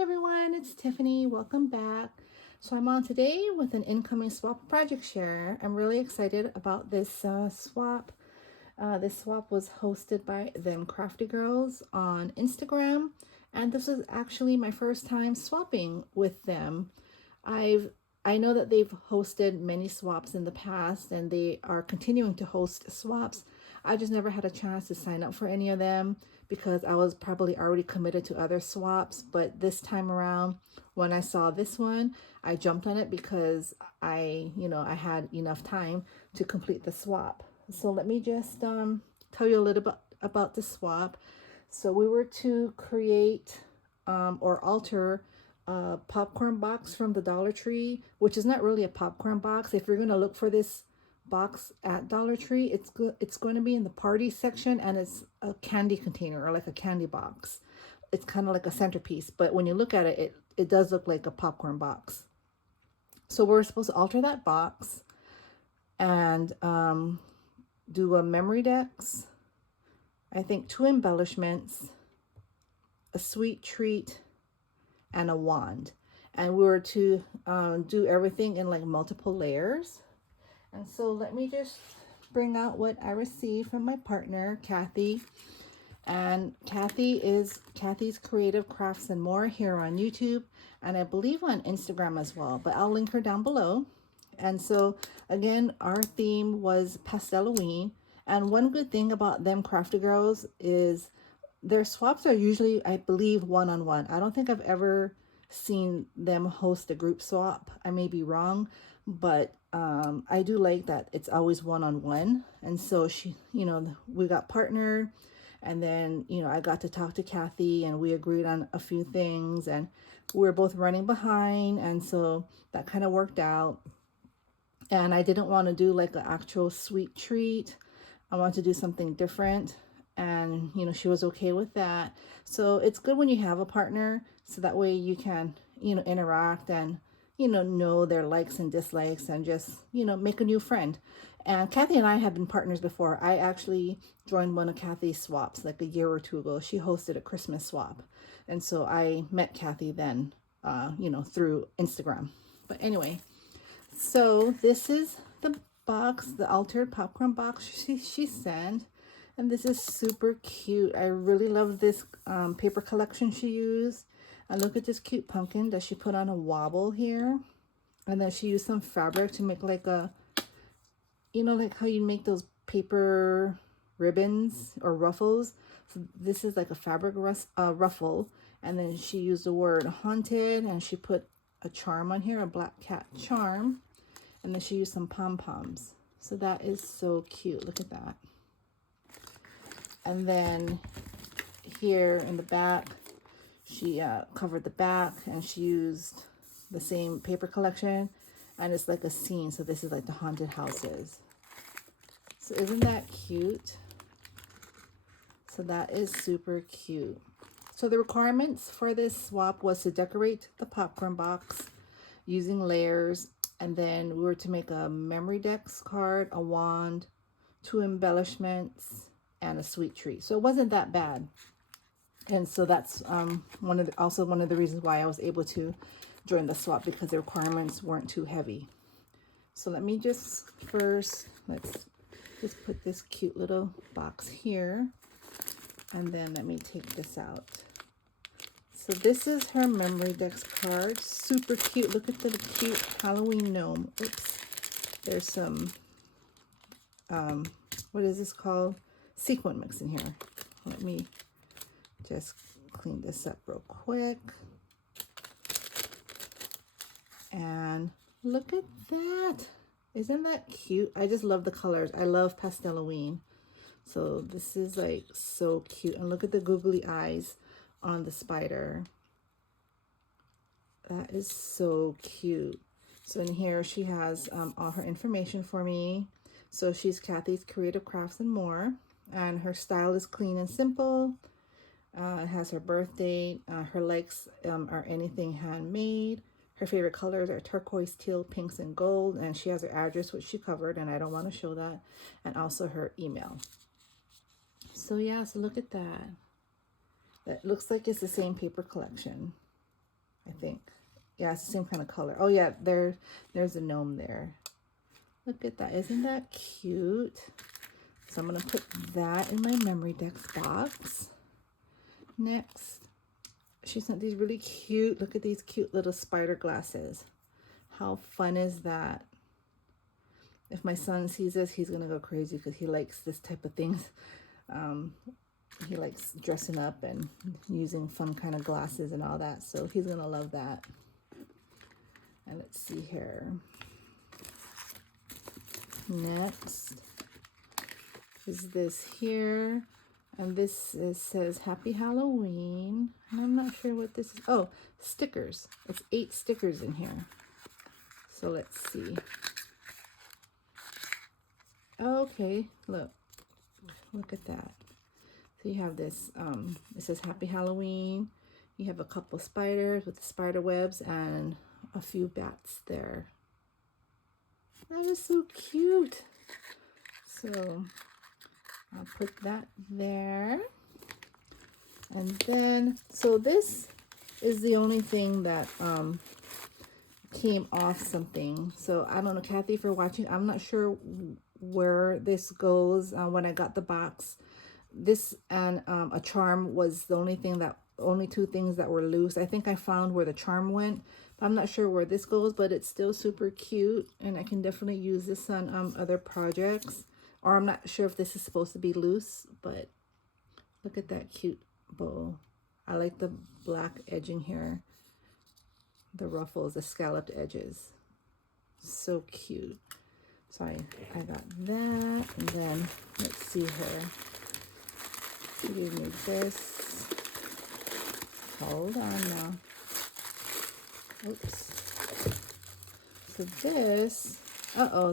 Hey everyone, it's Tiffany. Welcome back. So I'm on today with an incoming swap project share. I'm really excited about this swap. This swap was hosted by Them Crafty Girls on Instagram, and this is actually my first time swapping with them. I know that they've hosted many swaps in the past, and they are continuing to host swaps. I just never had a chance to sign up for any of them because I was probably already committed to other swaps. But this time around, when I saw this one, I jumped on it because I had enough time to complete the swap. So let me just tell you a little bit about the swap. So we were to create or alter a popcorn box from the Dollar Tree, which is not really a popcorn box. If you're going to look for this box at Dollar Tree, it's going to be in the party section, and it's a candy container or like a candy box. It's kind of like a centerpiece, but when you look at it, it does look like a popcorn box. So we're supposed to alter that box and do a memory decks, I think 2 embellishments, a sweet treat, and a wand. And we were to do everything in like multiple layers. And so let me just bring out what I received from my partner, Cathy. And Cathy is Cathy's Creative Crafts and More here on YouTube, and I believe on Instagram as well, but I'll link her down below. And so again, our theme was Pasteloween. And one good thing about Them Crafty Girls is their swaps are usually, I believe, one-on-one. I don't think I've ever seen them host a group swap. I may be wrong, but I do like that it's always one-on-one. And so we got partnered, and then, I got to talk to Cathy, and we agreed on a few things, and we were both running behind. And so that kind of worked out. And I didn't want to do like an actual sweet treat. I wanted to do something different. And, she was okay with that. So it's good when you have a partner, so that way you can, interact and, know their likes and dislikes and just, make a new friend. And Cathy and I have been partners before. I actually joined one of Cathy's swaps like a year or two ago. She hosted a Christmas swap. And so I met Cathy then, through Instagram. But anyway, so this is the box, the altered popcorn box she sent. And this is super cute. I really love this paper collection she used. And look at this cute pumpkin that she put on a wobble here. And then she used some fabric to make like a, like how you make those paper ribbons or ruffles. So this is like a fabric ruffle. And then she used the word haunted, and she put a charm on here, a black cat charm. And then she used some pom-poms. So that is so cute. Look at that. And then here in the back, she covered the back, and she used the same paper collection, and it's like a scene. So this is like the haunted houses. So isn't that cute? So that is super cute. So the requirements for this swap was to decorate the popcorn box using layers, and then we were to make a memory decks card, a wand, 2 embellishments, and a sweet treat. So it wasn't that bad. And so that's one of the reasons why I was able to join the swap, because the requirements weren't too heavy. So let me just let's just put this cute little box here, and then let me take this out. So this is her memory decks card. Super cute. Look at the cute Halloween gnome. Oops. There's some what is this called? Sequin mix in here. Let me just clean this up real quick. And look at that. Isn't that cute? I just love the colors. I love Pasteloween. So this is like so cute. And look at the googly eyes on the spider. That is so cute. So in here she has all her information for me. So she's Cathy's Creative Crafts and More. And her style is clean and simple. It has her birth date. Her likes are anything handmade. Her favorite colors are turquoise, teal, pinks, and gold. And she has her address, which she covered, and I don't want to show that. And also her email. So yeah, so look at that. That looks like it's the same paper collection. I think. Yeah, it's the same kind of color. Oh yeah, there's a gnome there. Look at that. Isn't that cute? So I'm going to put that in my memory decks box. Next, she sent these really cute, look at these cute little spider glasses. How fun is that? If my son sees this, he's going to go crazy because he likes this type of things. He likes dressing up and using fun kind of glasses and all that. So he's going to love that. And let's see here. Next is this here. And this says Happy Halloween. And I'm not sure what this is. Oh, stickers. It's 8 stickers in here. So let's see. Okay, look at that. So you have this, it says Happy Halloween. You have a couple spiders with the spider webs and a few bats there. That is so cute. So I'll put that there. And then, so this is the only thing that came off something. So I don't know, Cathy, for watching. I'm not sure where this goes. When I got the box, this and a charm was the only thing that, only 2 things that were loose. I think I found where the charm went, but I'm not sure where this goes, but it's still super cute, and I can definitely use this on other projects. Or I'm not sure if this is supposed to be loose, but look at that cute bow. I like the black edging here, the ruffles, the scalloped edges. So cute. So I got that, and then let's see here. She gave me this. Hold on now. Oops. So this,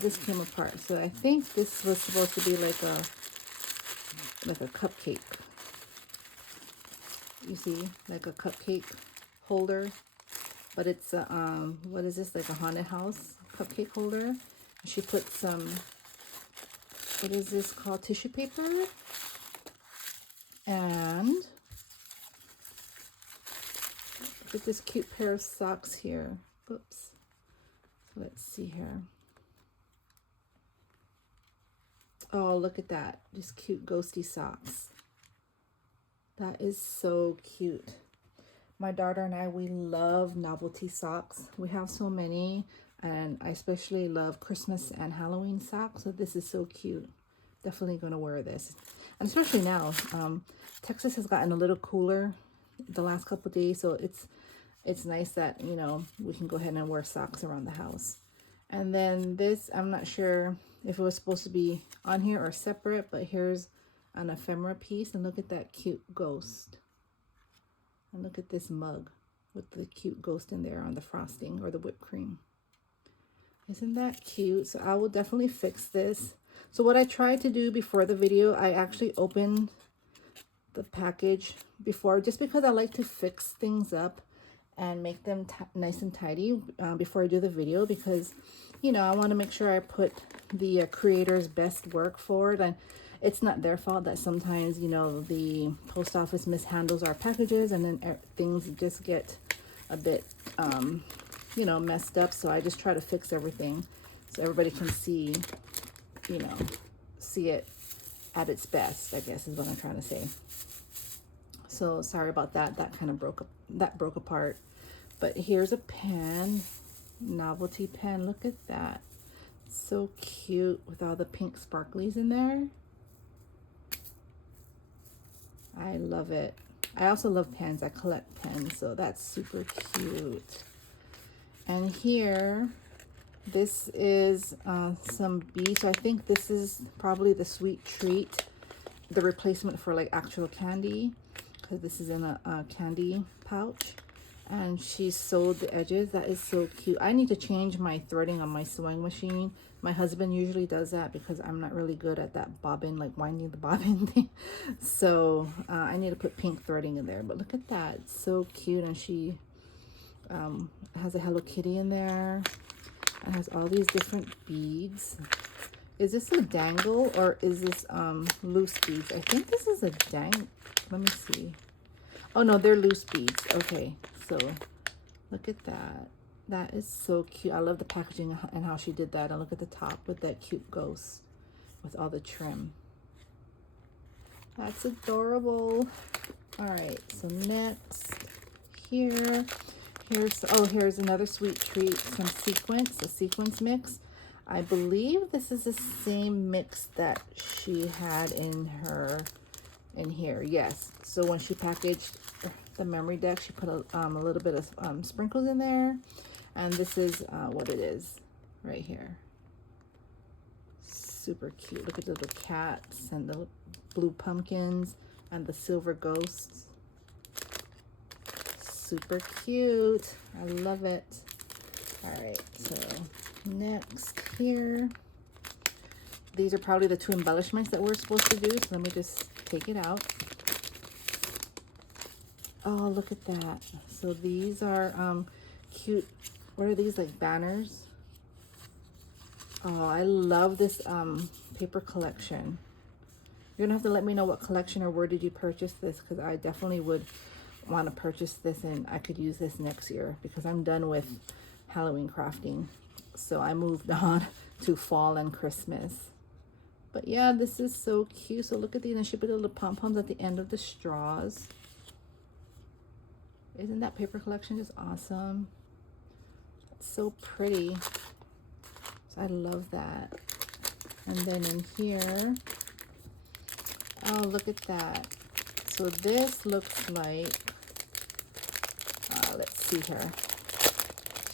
this came apart. So I think this was supposed to be like a cupcake. You see, like a cupcake holder, but it's a what is this, like a haunted house cupcake holder? She put some, what is this called, tissue paper, and look at this cute pair of socks here. Oops. So let's see here. Oh, look at that. Just cute ghosty socks. That is so cute. My daughter and I, we love novelty socks. We have so many, and I especially love Christmas and Halloween socks. So this is so cute. Definitely going to wear this. And especially now, Texas has gotten a little cooler the last couple of days. So it's nice that, you know, we can go ahead and wear socks around the house. And then this, I'm not sure if it was supposed to be on here or separate, but here's an ephemera piece. And look at that cute ghost. And look at this mug with the cute ghost in there on the frosting or the whipped cream. Isn't that cute? So I will definitely fix this. So what I tried to do before the video, I actually opened the package before, just because I like to fix things up and make them nice and tidy before I do the video, because, you know, I want to make sure I put the creator's best work forward. And it's not their fault that sometimes, you know, the post office mishandles our packages, and then things just get a bit, you know, messed up. So I just try to fix everything so everybody can see, you know, see it at its best, I guess is what I'm trying to say. So sorry about that. That kind of broke apart. But here's a pen, novelty pen. Look at that. So cute with all the pink sparklies in there. I love it. I also love pens. I collect pens, so that's super cute. And here, this is some beads. So I think this is probably the sweet treat, the replacement for like actual candy, because this is in a candy pouch. And she sewed the edges. That is so cute. I need to change my threading on my sewing machine. My husband usually does that because I'm not really good at that bobbin, like winding the bobbin thing. So I need to put pink threading in there. But look at that. It's so cute. And she has a Hello Kitty in there. It has all these different beads. Is this a dangle or is this loose beads? I think this is a dangle. Let me see. Oh no, they're loose beads. Okay, so Look at that. That is so cute. I love the packaging and how she did that. And look at the top with that cute ghost with all the trim. That's adorable. All right, so next here's another sweet treat, some sequins, a sequins mix. I believe this is the same mix that she had in here. Yes. So when she packaged the memory deck, she put a little bit of sprinkles in there, and this is what it is right here. Super cute. Look at the little cats and the blue pumpkins and the silver ghosts. Super cute. I love it. All right, so next here, these are probably the two embellishments that we're supposed to do, so let me just take it out. Oh, look at that. So these are cute. What are these, like banners? Oh, I love this paper collection. You're gonna have to let me know what collection or where did you purchase this, because I definitely would want to purchase this and I could use this next year because I'm done with Halloween crafting. So I moved on to fall and Christmas. But yeah, this is so cute. So look at these, and she put little pom-poms at the end of the straws. Isn't that paper collection just awesome? It's so pretty. So I love that. And then in here, oh, look at that. So this looks like, let's see here.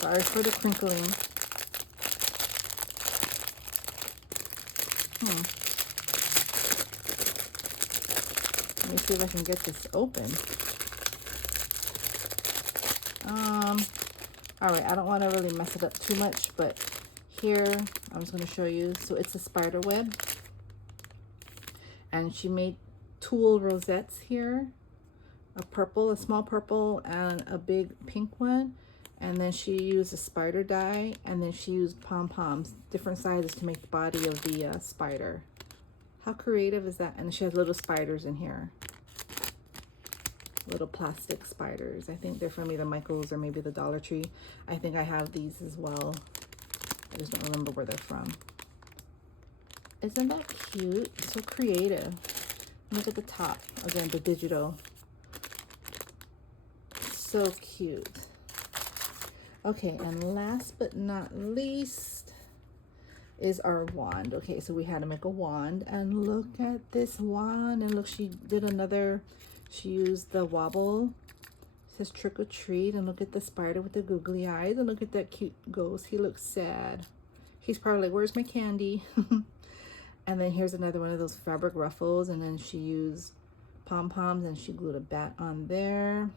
Sorry for the crinkling. Let me see if I can get this open. All right, I don't want to really mess it up too much, but here, I'm just going to show you. So it's a spider web. And she made tulle rosettes here. A small purple, and a big pink one. And then she used a spider die, and then she used pom-poms, different sizes, to make the body of the spider. How creative is that? And she has little spiders in here. Little plastic spiders. I think they're from either Michael's or maybe the Dollar Tree. I think I have these as well. I just don't remember where they're from. Isn't that cute? So creative. Look at the top. Again, the digital. So cute. Okay, and last but not least is our wand. Okay, so we had to make a wand, and look at this wand. And look, she did another, she used the wobble. It says trick or treat, and look at the spider with the googly eyes, and look at that cute ghost. He looks sad. He's probably like, where's my candy? And then here's another one of those fabric ruffles, and then she used pom-poms and she glued a bat on there.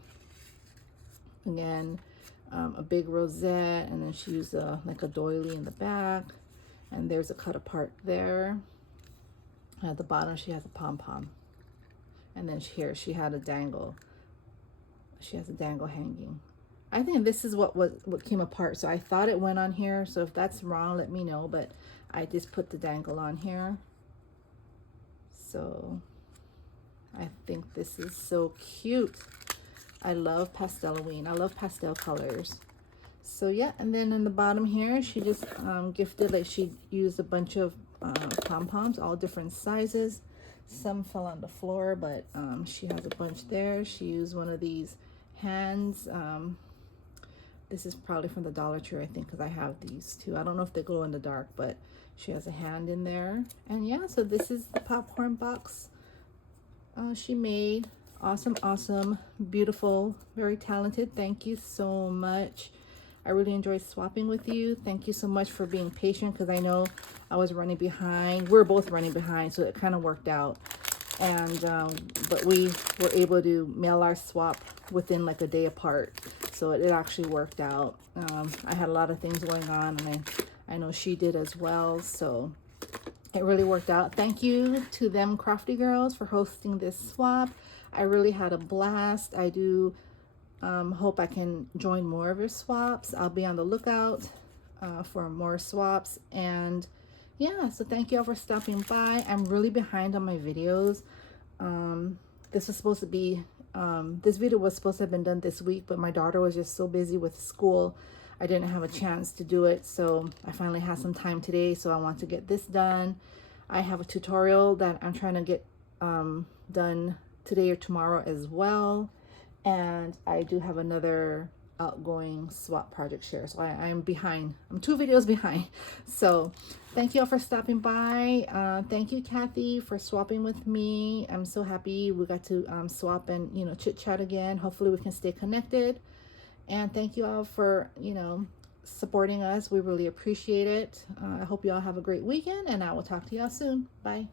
Again, a big rosette, and then she used like a doily in the back, and there's a cut apart there. At the bottom she has a pom-pom, and then here she had a dangle. She has a dangle hanging. I think this is what came apart, so I thought it went on here, so if that's wrong, let me know, but I just put the dangle on here. So I think this is so cute. I love Pasteloween. I love pastel colors. So yeah, and then in the bottom here, she just gifted, like she used a bunch of pom-poms, all different sizes. Some fell on the floor, but she has a bunch there. She used one of these hands. This is probably from the Dollar Tree, I think, because I have these too. I don't know if they glow in the dark, but she has a hand in there. And yeah, so this is the popcorn box she made. Awesome, awesome, beautiful, very talented. Thank you so much. I really enjoyed swapping with you. Thank you so much for being patient, because I know I was running behind. We're both running behind, so it kind of worked out. And but we were able to mail our swap within like a day apart, so it actually worked out. I had a lot of things going on, and I know she did as well, so it really worked out. Thank you to Them Crafty Girls for hosting this swap. I really had a blast. I do hope I can join more of your swaps. I'll be on the lookout for more swaps. And yeah, so thank you all for stopping by. I'm really behind on my videos. This was supposed to be This video was supposed to have been done this week, but my daughter was just so busy with school. I didn't have a chance to do it. So I finally had some time today. So I want to get this done. I have a tutorial that I'm trying to get done today or tomorrow as well. And I do have another outgoing swap project share. So I'm behind. I'm 2 videos behind. So thank you all for stopping by. Thank you, Cathy, for swapping with me. I'm so happy we got to swap and, you know, chit chat again. Hopefully we can stay connected. And thank you all for, you know, supporting us. We really appreciate it. I hope you all have a great weekend, and I will talk to you all soon. Bye.